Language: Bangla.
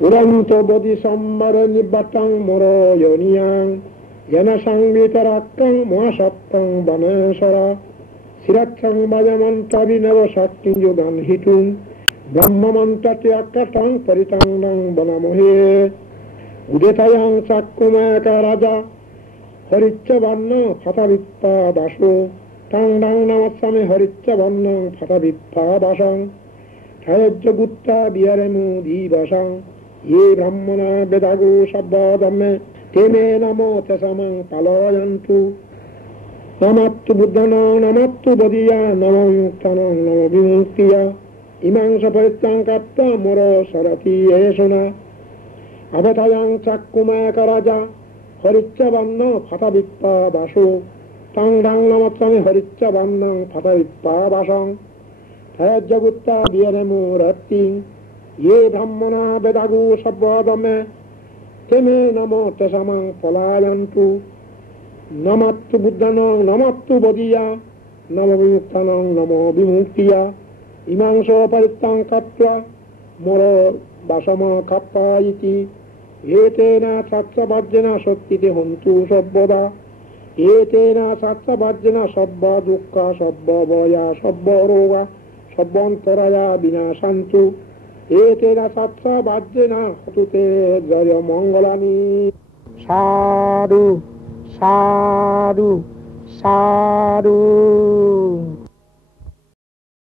우란토보디 선마를 니바땅 모로 연이양 연하상비타락강 모아사땅 바네서라 시라창 바자만타비네로 사킹주단 히툰 ব্রহ্মমন্ত্রটি আকাটাং পরিতাং বনমহে উদেতায়াং চাক্কুমাকা রাজা হরিচ্চ বর্ণ ফতাবিত্তা দাসো টাং ডাং নমস্বামী হরিচ্চ বর্ণ ফতাবিত্তা দাসং ছায়জ্য গুত্তা বিহারেমু দিবসং ये ब्राह्मणा वेदागो शब्दमे ते मे नमो तेषां पालयन्तु नमस्तु बुद्धानां नमस्तु बदीया नमो मुक्तानां नमो विमुक्तिया इमां सपरित्यां कात्ता मोरो सरति येषुना अवतायां चाक्कुमाका राजा हरिच्च वर्ण फतवित्ता दासो तां डां नमस्वामि हरिच्च वर्ण फतवित्ता दासं छायज्जगुत्ता बियरेमु रत्तिं ये ब्राह्मणा वेदागो शब्दमे ते मे नमो तेषां पलायन्तु नमस्तु बुद्धानां नमस्तु बदीया नमो विमुक्तानां नमो विमुक्तिया इमां सपरित्यां कात्वा मोरो वासम काप्पा इति एतेन सत्सवर्जेन शक्तिते हन्तु सर्वदा एतेन सत्सवर्जेन सर्व दुःख सर्व भया सर्व रोग सर्वान्तराया विनाशन्तु एतेन सत्सवर्जेन हतुते जय मङ्गलानि साधु साधु साधु।